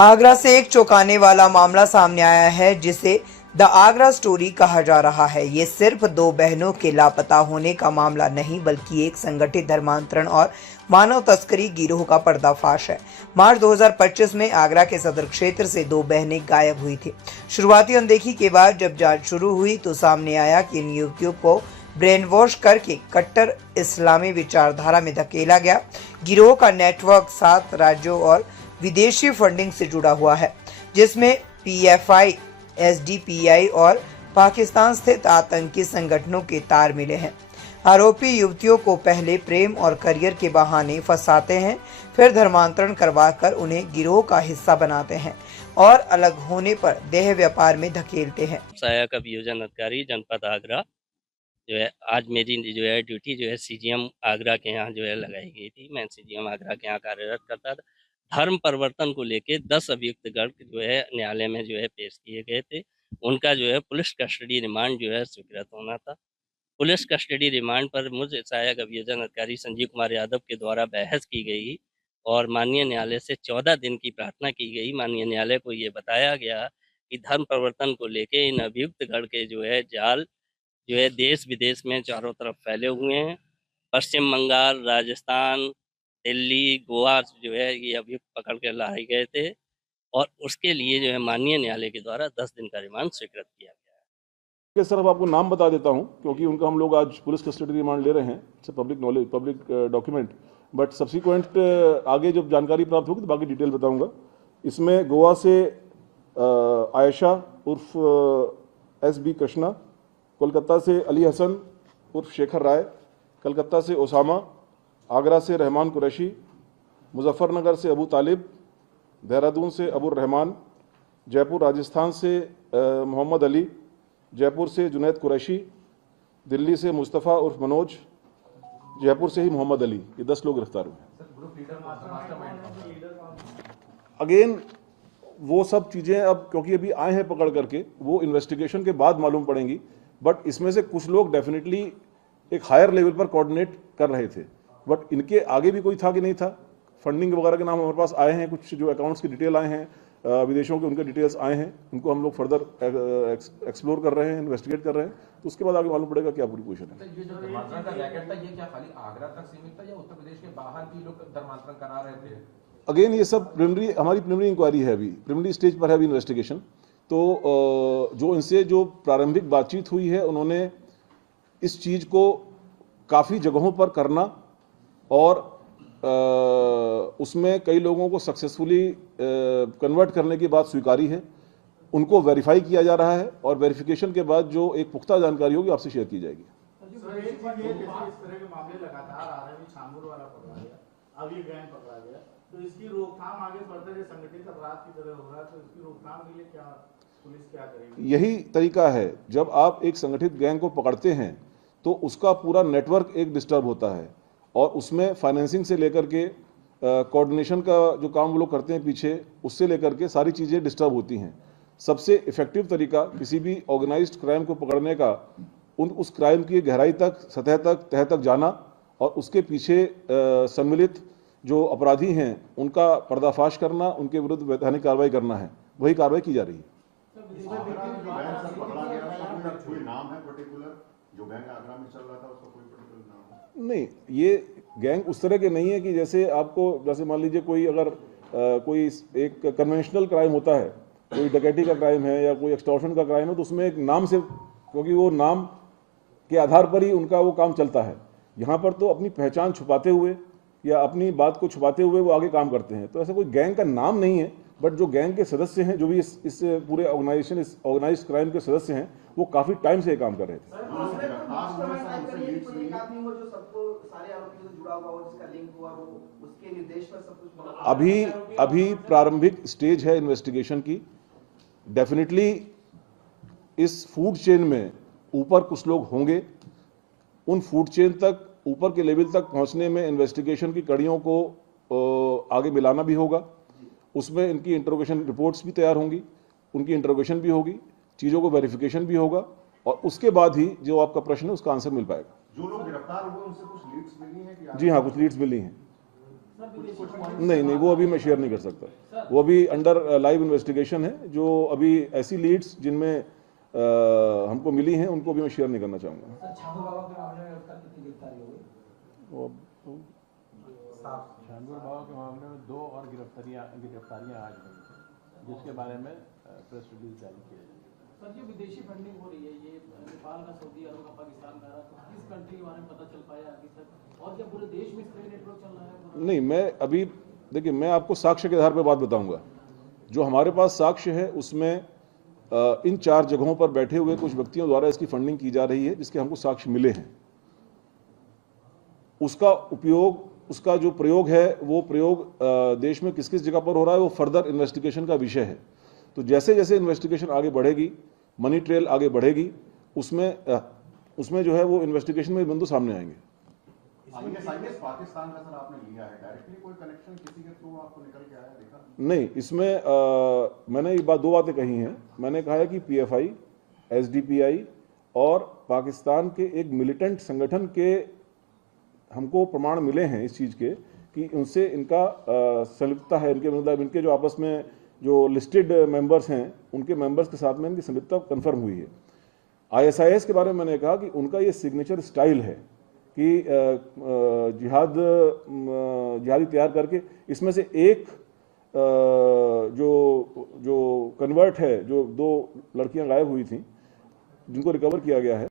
आगरा से एक चौंकाने वाला मामला सामने आया है जिसे द आगरा स्टोरी कहा जा रहा है। ये सिर्फ दो बहनों के लापता होने का मामला नहीं बल्कि एक संगठित धर्मांतरण और मानव तस्करी गिरोह का पर्दाफाश है। मार्च 2025 में आगरा के सदर क्षेत्र से दो बहनें गायब हुई थी। शुरुआती अनदेखी के बाद जब जांच शुरू हुई तो सामने आया कि इन युवतियों को ब्रेन वॉश करके कट्टर इस्लामी विचारधारा में धकेला गया। गिरोह का नेटवर्क 7 राज्यों और विदेशी फंडिंग से जुड़ा हुआ है, जिसमें पीएफआई, एसडीपीआई और पाकिस्तान स्थित आतंकी संगठनों के तार मिले हैं। आरोपी युवतियों को पहले प्रेम और करियर के बहाने फंसाते हैं, फिर धर्मांतरण करवाकर उन्हें गिरोह का हिस्सा बनाते हैं और अलग होने पर देह व्यापार में धकेलते हैं। सहायक अभियोजन अधिकारी जनपद आगरा जो है, आज मेरी जो है ड्यूटी जो है सीजीएम आगरा के यहाँ जो है लगाई गई थी। मैं सीजीएम आगरा के यहाँ कार्यरत करता था। धर्म परिवर्तन को लेके 10 अभियुक्तगण जो है न्यायालय में जो है पेश किए गए थे। उनका जो है पुलिस कस्टडी रिमांड जो है स्वीकृत होना था। पुलिस कस्टडी रिमांड पर मुझे सहायक अभियोजन अधिकारी संजीव कुमार यादव के द्वारा बहस की गई और माननीय न्यायालय से 14 दिन की प्रार्थना की गई। माननीय न्यायालय को ये बताया गया कि धर्म परिवर्तन को लेके इन अभियुक्तगण के जो है जाल जो है देश विदेश में चारों तरफ फैले हुए हैं। पश्चिम बंगाल, राजस्थान, दिल्ली, गोवा जो है ये अभियुक्त पकड़ कर लाए गए थे और उसके लिए जो है माननीय न्यायालय के द्वारा 10 दिन का रिमांड स्वीकृत किया गया है। सर, अब आपको नाम बता देता हूं क्योंकि उनका हम लोग आज पुलिस कस्टडी रिमांड ले रहे हैं। It's public knowledge, public document, but subsequent आगे जब जानकारी प्राप्त होगी तो बाकी डिटेल बताऊंगा। इसमें गोवा से आयशा उर्फ एसबी कृष्णा, कोलकाता से अली हसन उर्फ शेखर राय, कलकत्ता से ओसामा, आगरा से रहमान कुरैशी, मुजफ्फरनगर से अबू तालिब, देहरादून से अबुर रहमान, जयपुर राजस्थान से मोहम्मद अली, जयपुर से जुनैद कुरैशी, दिल्ली से मुस्तफ़ा उर्फ मनोज, जयपुर से ही मोहम्मद अली। ये 10 लोग गिरफ्तार हुए। अगेन वो सब चीज़ें अब क्योंकि अभी आए हैं पकड़ करके, वो इन्वेस्टिगेशन के बाद मालूम पड़ेंगी, बट इसमें से कुछ लोग डेफिनेटली एक हायर लेवल पर कोऑर्डिनेट कर रहे थे, बट इनके आगे भी कोई था कि नहीं था। फंडिंग वगैरह के नाम हमारे पास आए हैं, कुछ जो अकाउंट्स की डिटेल आए हैं, विदेशों के उनके डिटेल्स आए हैं, उनको हम लोग फर्दर एक्सप्लोर कर रहे हैं, इन्वेस्टिगेट कर रहे हैं, तो उसके बाद आगे मालूम पड़ेगा क्या पूरी पोजीशन है। ये जो धर्मांतरण का रैकेट था, ये क्या खाली आगरा तक सीमित था या उत्तर प्रदेश के बाहर भी लोग धर्मांतरण करा रहे थे? अगेन ये सब हमारी प्रिलिमिनरी इंक्वायरी है, अभी प्रिलिमिनरी स्टेज पर है अभी इन्वेस्टिगेशन। तो जो इनसे जो प्रारंभिक बातचीत हुई है, उन्होंने इस चीज़ को काफ़ी जगहों पर करना और उसमें कई लोगों को सक्सेसफुली कन्वर्ट करने की बात स्वीकारी है। उनको वेरीफाई किया जा रहा है और वेरिफिकेशन के बाद जो एक पुख्ता जानकारी होगी आपसे शेयर की जाएगी। अब ये गैंग पकड़ा गया, तो इसकी रोकथाम आगे बढ़ते हुए संगठित अपराध की तरह हो रहा है, तो इसकी रोकथाम के लिए क्या पुलिस क्या करेगी? यही तरीका है, जब आप एक संगठित गैंग को पकड़ते हैं तो उसका पूरा नेटवर्क एक डिस्टर्ब होता है और उसमें फाइनेंसिंग से लेकर के कोऑर्डिनेशन का जो काम वो लोग करते हैं पीछे, उससे लेकर के सारी चीज़ें डिस्टर्ब होती हैं। सबसे इफेक्टिव तरीका किसी भी ऑर्गेनाइज्ड क्राइम को पकड़ने का उस क्राइम की गहराई तक, सतह तक, तह तक जाना और उसके पीछे सम्मिलित जो अपराधी हैं उनका पर्दाफाश करना, उनके विरुद्ध वैधानिक कार्रवाई करना है। वही कार्रवाई की जा रही है। नहीं, ये गैंग उस तरह के नहीं है कि जैसे मान लीजिए कोई अगर कोई एक कन्वेंशनल क्राइम होता है, कोई डकैती का क्राइम है या कोई एक्सटॉर्शन का क्राइम है, तो उसमें एक नाम से, क्योंकि वो नाम के आधार पर ही उनका वो काम चलता है। यहाँ पर तो अपनी पहचान छुपाते हुए या अपनी बात को छुपाते हुए वो आगे काम करते हैं। तो ऐसा कोई गैंग का नाम नहीं है, बट जो गैंग के सदस्य हैं, जो भी इस पूरे ऑर्गेनाइजेशन, इस ऑर्गेनाइज्ड क्राइम के सदस्य हैं, वो काफ़ी टाइम से ये काम कर रहे थे। अभी प्रारंभिक स्टेज है इन्वेस्टिगेशन की। डेफिनेटली इस फूड चेन में ऊपर कुछ लोग होंगे। उन फूड चेन तक, ऊपर के लेवल तक पहुंचने में इन्वेस्टिगेशन की कड़ियों को आगे मिलाना भी होगा। उसमें इनकी इंटरोगेशन रिपोर्ट्स भी तैयार होंगी, उनकी इंटरोगेशन भी होगी, चीज़ों को वेरिफिकेशन भी होगा और उसके बाद ही जो आपका प्रश्न है उसका आंसर मिल पाएगा। जो लोग गिरफ्तार हुए उनसे कुछ लीड्स मिली हैं? जी हाँ, कुछ लीड्स मिली हैं। नहीं, वो अभी मैं शेयर नहीं कर सकता। वो अभी अंडर लाइव इन्वेस्टिगेशन है। जो अभी ऐसी लीड्स जिनमें हमको मिली हैं उनको भी मैं शेयर नहीं करना चाहूँगा। वो शानपुर बाबा के मामले में 2 और गिरफ्तारियां आज हुई हैं, जिसके बारे में प्रेस रिलीज जारी किया है। सर, ये विदेशी फंडिंग हो रही है, ये नेपाल का, सऊदी अरब का, पाकिस्तान का, तो किस कंट्री के बारे में पता चल पाया अभी तक, और क्या पूरे देश में इस तरह नेटवर्क चल रहा है? नहीं, मैं अभी देखिए, मैं आपको साक्ष्य के आधार पर बात बताऊंगा। जो हमारे पास साक्ष्य है उसमें इन 4 जगहों पर बैठे हुए कुछ व्यक्तियों द्वारा इसकी फंडिंग की जा रही है, जिसके हमको साक्ष्य मिले हैं। उसका जो प्रयोग है वो प्रयोग देश में किस किस जगह पर हो रहा है वो फर्दर इन्वेस्टिगेशन का विषय है। तो जैसे जैसे इन्वेस्टिगेशन आगे बढ़ेगी, मनी ट्रेल आगे बढ़ेगी, उसमें जो है वो इन्वेस्टिगेशन में बिंदु सामने आएंगे। आईएसआईएस पाकिस्तान का सर आपने लिया है, डायरेक्टली कोई कनेक्शन किसी के थ्रू आपको निकल के आया देखा? नहीं, इसमें मैंने ये 2 बातें कही हैं। मैंने कहा है कि पीएफआई, एसडीपीआई और पाकिस्तान के एक मिलिटेंट संगठन के हमको प्रमाण मिले हैं इस चीज़ के कि उनसे इनका संलिप्तता है। इनके मतलब इनके जो आपस में जो लिस्टेड मेंबर्स हैं उनके मेंबर्स के साथ में इनकी संलिप्तता कन्फर्म हुई है। आईएसआईएस के बारे में मैंने कहा कि उनका ये सिग्नेचर स्टाइल है कि जिहादी तैयार करके इसमें से एक जो कन्वर्ट है, जो 2 लड़कियां गायब हुई थी जिनको रिकवर किया गया है,